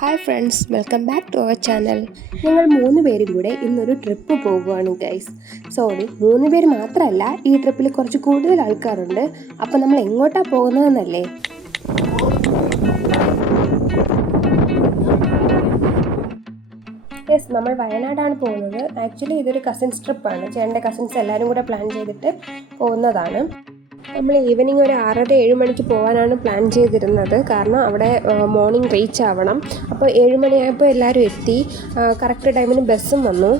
Hi friends, welcome back to our channel. ഞങ്ങൾ 3 പേരും കൂടെ ഇന്നൊരു ട്രിപ്പ് പോകുകയാണ് ഗൈസ്. സോറി, 3 പേര് മാത്രമല്ല, ഈ ട്രിപ്പിൽ കുറച്ച് കൂടുതൽ ആൾക്കാരുണ്ട്. അപ്പോൾ നമ്മൾ എങ്ങോട്ടാണ് പോകുന്നതെന്നല്ലേ? യെസ്, നമ്മൾ വയനാടാണ് പോകുന്നത്. ആക്ച്വലി ഇതൊരു കസിൻസ് ട്രിപ്പാണ്. ചേട്ടൻ്റെ കസിൻസ് എല്ലാവരും കൂടെ പ്ലാൻ ചെയ്തിട്ട് പോകുന്നതാണ്. നമ്മൾ ഈവനിങ് ഒരു 6:30-7 മണിക്ക് പോകാനാണ് പ്ലാൻ ചെയ്തിരുന്നത്. കാരണം അവിടെ മോർണിംഗ് റീച്ച് ആവണം. അപ്പോൾ 7 മണിയായപ്പോൾ എല്ലാവരും എത്തി. കറക്റ്റ് ടൈമിന് ബസ്സും വന്നു.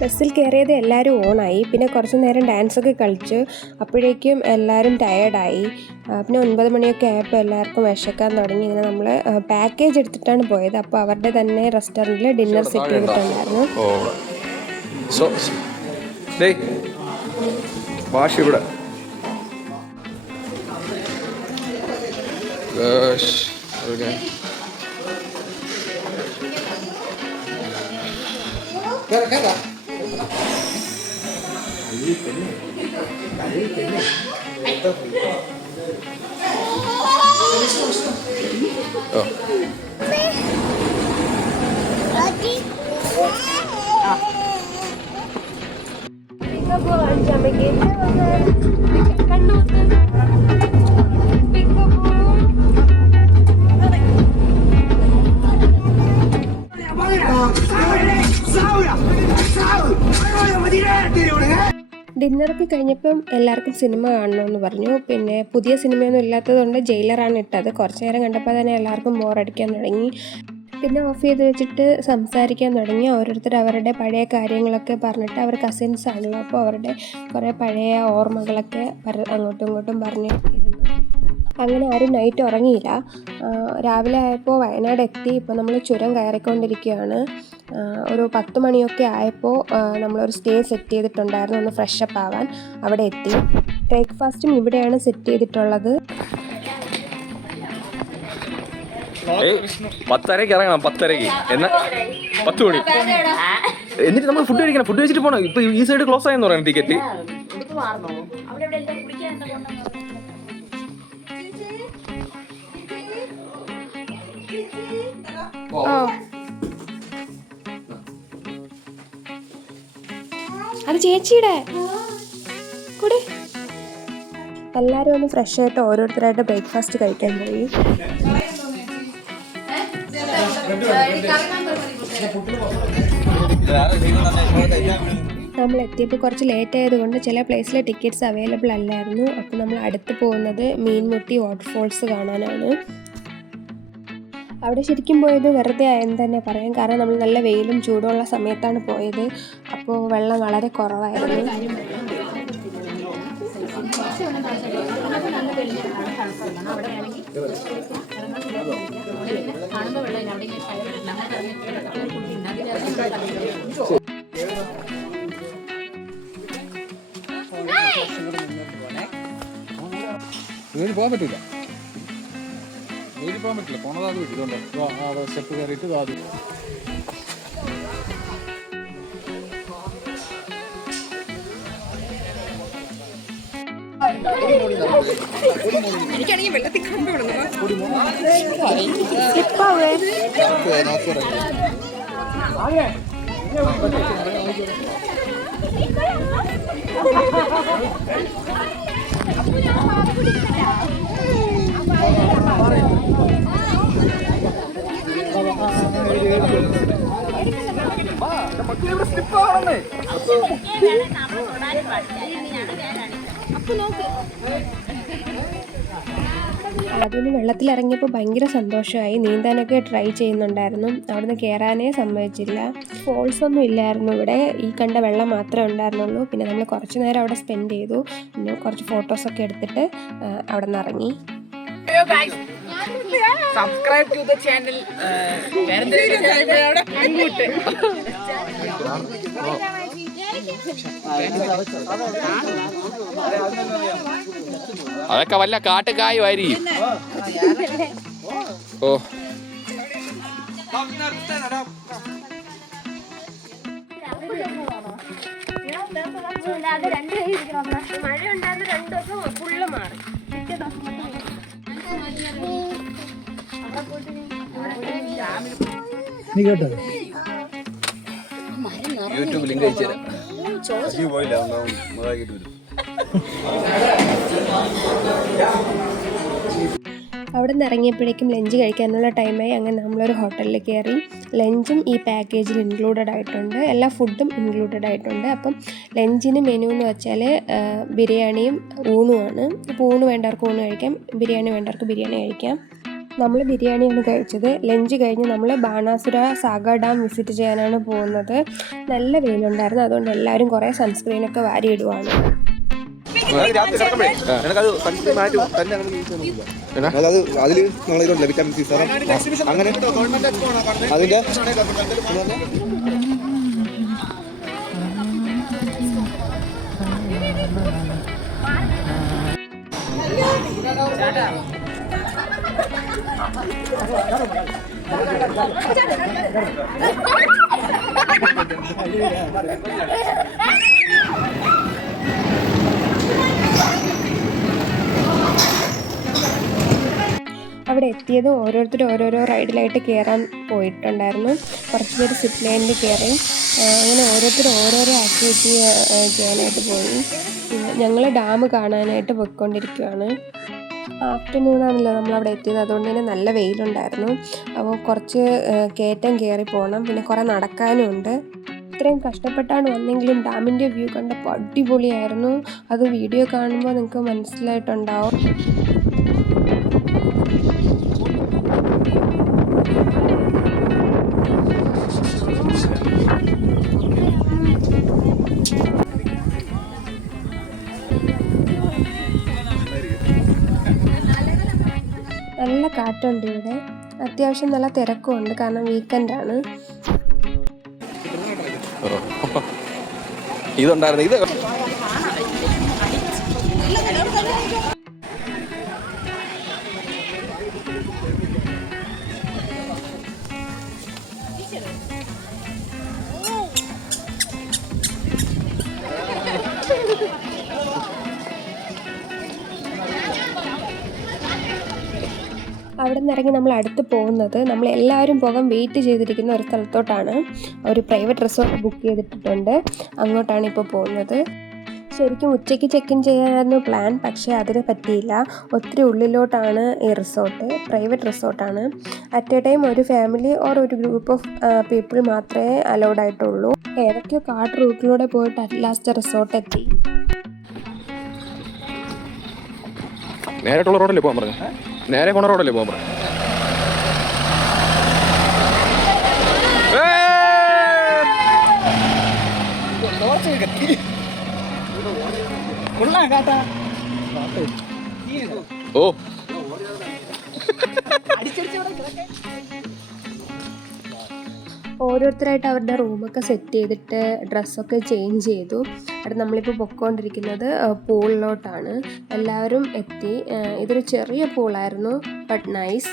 ബസ്സിൽ കയറിയത് എല്ലാവരും ഓണായി. പിന്നെ കുറച്ച് നേരം ഡാൻസൊക്കെ കളിച്ചു. അപ്പോഴേക്കും എല്ലാവരും ടയേർഡായി. പിന്നെ 9 മണിയൊക്കെ ആയപ്പോൾ എല്ലാവർക്കും വിശക്കാൻ തുടങ്ങി. ഇങ്ങനെ നമ്മൾ പാക്കേജ് എടുത്തിട്ടാണ് പോയത്. അപ്പോൾ അവരുടെ തന്നെ റെസ്റ്റോറൻറ്റിൽ ഡിന്നർ സെറ്റ് ചെയ്തിട്ടുണ്ടായിരുന്നു. ഡിന്നറൊക്കെ കഴിഞ്ഞപ്പം എല്ലാവർക്കും സിനിമ കാണണമെന്ന് പറഞ്ഞു. പിന്നെ പുതിയ സിനിമയൊന്നും ഇല്ലാത്തതുകൊണ്ട് ജയിലറാണ് ഇട്ടത്. കുറച്ച് നേരം കണ്ടപ്പോൾ തന്നെ എല്ലാവർക്കും ബോറടിക്കാൻ തുടങ്ങി. പിന്നെ ഓഫ് ചെയ്ത് വെച്ചിട്ട് സംസാരിക്കാൻ തുടങ്ങി. ഓരോരുത്തർ അവരുടെ പഴയ കാര്യങ്ങളൊക്കെ പറഞ്ഞിട്ട്, അവർ കസിൻസ് ആണല്ലോ, അപ്പോൾ അവരുടെ കുറേ പഴയ ഓർമ്മകളൊക്കെ അങ്ങോട്ടും ഇങ്ങോട്ടും പറഞ്ഞിരുന്നു. അങ്ങനെ ആരും നൈറ്റ് ഉറങ്ങിയില്ല. രാവിലെ ആയപ്പോൾ വയനാട് എത്തി. ഇപ്പോൾ നമ്മൾ ചുരം കയറിക്കൊണ്ടിരിക്കുകയാണ്. ഒരു 10 മണിയൊക്കെ ആയപ്പോൾ നമ്മളൊരു സ്റ്റേ സെറ്റ് ചെയ്തിട്ടുണ്ടായിരുന്നു, ഒന്ന് ഫ്രഷപ്പ് ആവാൻ. അവിടെ എത്തി. ബ്രേക്ക്ഫാസ്റ്റും ഇവിടെയാണ് സെറ്റ് ചെയ്തിട്ടുള്ളത്. 10:30 ഇറങ്ങണം. 10:30 എന്നാ 10 മണി. എന്നിട്ട് നമ്മൾ ഫുഡ് കഴിക്കണം. ഫുഡ് കഴിച്ചിട്ട് പോകണം. ഇപ്പൊ ഈ സൈഡ് ക്ലോസ് ആയെന്ന് പറയുന്നത് ടിക്കറ്റ്. അത് ചേച്ചിയുടെ കൂടെ എല്ലാവരും ഒന്ന് ഫ്രഷ് ആയിട്ട് ഓരോരുത്തരായിട്ട് ബ്രേക്ക്ഫാസ്റ്റ് കഴിക്കാൻ പോയി. നമ്മൾ എത്തിയപ്പോൾ കുറച്ച് ലേറ്റ് ആയതുകൊണ്ട് ചില പ്ലേസിലെ ടിക്കറ്റ്സ് അവൈലബിൾ അല്ലായിരുന്നു. അപ്പോൾ നമ്മൾ അടുത്ത് പോകുന്നത് മീൻമുട്ടി വാട്ടർഫോൾസ് കാണാനാണ്. അവിടെ ശരിക്കും പോയത് വെറുതെ ആയെന്ന് തന്നെ പറയാം. കാരണം നമ്മൾ നല്ല വെയിലും ചൂടുള്ള സമയത്താണ് പോയത്. അപ്പോൾ വെള്ളം വളരെ കുറവായിരുന്നു. വീട് പോകാൻ പറ്റില്ല, വീട്ടിൽ പോകാൻ പറ്റില്ല. പോണത് അത് ഇതുകൊണ്ട് സ്റ്റെപ്പ് കയറിയിട്ട് അത് എനിക്കാണെങ്കിൽ വെള്ളത്തിൽ കണ്ടുവിടുന്നു. അതിന് വെള്ളത്തിലിറങ്ങിയപ്പോൾ ഭയങ്കര സന്തോഷമായി. നീന്താനൊക്കെ ട്രൈ ചെയ്യുന്നുണ്ടായിരുന്നു. അവിടുന്ന് കയറാനേ സമ്മതിച്ചില്ല. ഫോൾസ് ഒന്നും ഇല്ലായിരുന്നു ഇവിടെ, ഈ കണ്ട വെള്ളം മാത്രമേ ഉണ്ടായിരുന്നുള്ളൂ. പിന്നെ നമ്മൾ കുറച്ച് നേരം അവിടെ സ്പെൻഡ് ചെയ്തു. പിന്നെ കുറച്ച് ഫോട്ടോസൊക്കെ എടുത്തിട്ട് അവിടെ നിന്ന് ഇറങ്ങി. Subscribe to the channel. അതൊക്കെ വല്ല കാട്ടുകായുമായിരിക്കും. ഓ മഴ ഉണ്ടായിരുന്ന 2 ദിവസം ഫുള്ള് മാറി. പിറ്റേ ദിവസം യൂട്യൂബ് ലിങ്ക് അയച്ചു തരാം. അവിടെ നിന്ന് ഇറങ്ങിയപ്പോഴേക്കും ലഞ്ച് കഴിക്കാനുള്ള ടൈമായി. അങ്ങനെ നമ്മളൊരു ഹോട്ടലിൽ കയറി. ലഞ്ചും ഈ പാക്കേജിൽ ഇൻക്ലൂഡഡ് ആയിട്ടുണ്ട്, എല്ലാ ഫുഡും ഇൻക്ലൂഡഡ് ആയിട്ടുണ്ട്. അപ്പം ലഞ്ചിന് മെനു എന്ന് വെച്ചാൽ ബിരിയാണിയും ഊണുമാണ്. ഇപ്പോൾ ഊണ് വേണ്ടവർക്ക് ഊണ് കഴിക്കാം, ബിരിയാണി വേണ്ടവർക്ക് ബിരിയാണി കഴിക്കാം. നമ്മൾ ബിരിയാണിയാണ് കഴിച്ചത്. ലഞ്ച് കഴിഞ്ഞ് നമ്മൾ ബാണാസുര സാഗർ ഡാം വിസിറ്റ് ചെയ്യാനാണ് പോകുന്നത്. നല്ല വെയിലുണ്ടായിരുന്നു, അതുകൊണ്ട് എല്ലാവരും കുറേ സൺസ്ക്രീനൊക്കെ വാരിയിടുവാണ്. അതിൽ നമ്മളിതുണ്ട് വിറ്റാമിൻ സി സാർ അങ്ങനെ അതിൻ്റെ അവിടെ എത്തിയത് ഓരോരുത്തരും ഓരോരോ റൈഡിലായിട്ട് കയറാൻ പോയിട്ടുണ്ടായിരുന്നു. കുറച്ച് പേര് സിപ്പ് ലൈനിൽ കയറി. അങ്ങനെ ഓരോരുത്തരും ഓരോരോ ആക്ടിവിറ്റി ചെയ്യാനായിട്ട് പോയി. ഞങ്ങൾ ഡാം കാണാനായിട്ട് പോയിക്കൊണ്ടിരിക്കുകയാണ്. ആഫ്റ്റർനൂണാണല്ലോ നമ്മളവിടെ എത്തിയത്, അതുകൊണ്ട് തന്നെ നല്ല വെയിലുണ്ടായിരുന്നു. അപ്പോൾ കുറച്ച് കയറ്റം കയറി പോകണം, പിന്നെ കുറേ നടക്കാനും ഉണ്ട്. ഇത്രയും കഷ്ടപ്പെട്ടാണ് വന്നെങ്കിലും ഡാമിൻ്റെ വ്യൂ കണ്ടപ്പോൾ അടിപൊളിയായിരുന്നു. അത് വീഡിയോ കാണുമ്പോൾ നിങ്ങൾക്ക് മനസ്സിലായിട്ടുണ്ടാവും. നല്ല കാറ്റുണ്ട് ഇവിടെ, അത്യാവശ്യം നല്ല തിരക്കുമുണ്ട്, കാരണം വീക്കെൻഡാണ്. ഇതുണ്ടായിരുന്നു ഇത് അവിടെ നിന്ന് ഇറങ്ങി നമ്മൾ അടുത്ത് പോകുന്നത്, നമ്മൾ എല്ലാവരും പോകാൻ വെയിറ്റ് ചെയ്തിരിക്കുന്ന ഒരു സ്ഥലത്തോട്ടാണ്. ഒരു പ്രൈവറ്റ് റിസോർട്ട് ബുക്ക് ചെയ്തിട്ടുണ്ട്, അങ്ങോട്ടാണ് ഇപ്പോൾ പോകുന്നത്. ശരിക്കും ഉച്ചയ്ക്ക് ചെക്ക് ഇൻ ചെയ്യാനായിരുന്നു പ്ലാൻ, പക്ഷേ അതിന് പറ്റിയില്ല. ഒത്തിരി ഉള്ളിലോട്ടാണ് ഈ റിസോർട്ട്, പ്രൈവറ്റ് റിസോർട്ടാണ്. അറ്റ് എ ടൈം ഒരു ഫാമിലി ഓർ ഒരു ഗ്രൂപ്പ് ഓഫ് പീപ്പിൾ മാത്രമേ അലൗഡ് ആയിട്ടുള്ളൂ. ഏതൊക്കെയോ കാട്ട് റൂട്ടിലൂടെ പോയിട്ട് അറ്റ് ലാസ്റ്റ് റിസോർട്ട് എത്തി. നേരിട്ടുള്ള റോഡല്ലേ പോകാൻ പറഞ്ഞു, നേരെ പോണ റോഡല്ലേ പോകാൻ പറഞ്ഞു. ഓ ഓരോരുത്തരായിട്ട് അവരുടെ റൂമൊക്കെ സെറ്റ് ചെയ്തിട്ട് ഡ്രസ്സൊക്കെ ചേഞ്ച് ചെയ്തു. അവിടെ നമ്മളിപ്പോൾ പൊയ്ക്കൊണ്ടിരിക്കുന്നത് പൂളിലോട്ടാണ്. എല്ലാവരും എത്തി. ഇതൊരു ചെറിയ പൂളായിരുന്നു, ബട്ട് നൈസ്.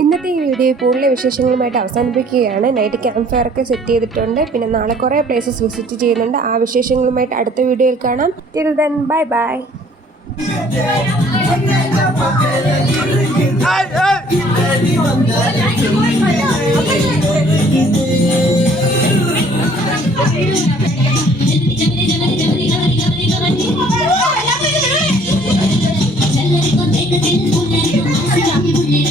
ഇന്നത്തെ ഈ വീഡിയോ പൂളിലെ വിശേഷങ്ങളുമായിട്ട് അവസാനിപ്പിക്കുകയാണ്. നൈറ്റ് ക്യാമ്പ് ഫയർ ഒക്കെ സെറ്റ് ചെയ്തിട്ടുണ്ട്. പിന്നെ നാളെ കുറേ പ്ലേസസ് വിസിറ്റ് ചെയ്യുന്നുണ്ട്. ആ വിശേഷങ്ങളുമായിട്ട് അടുത്ത വീഡിയോയിൽ കാണാം. Till then bye bye. Con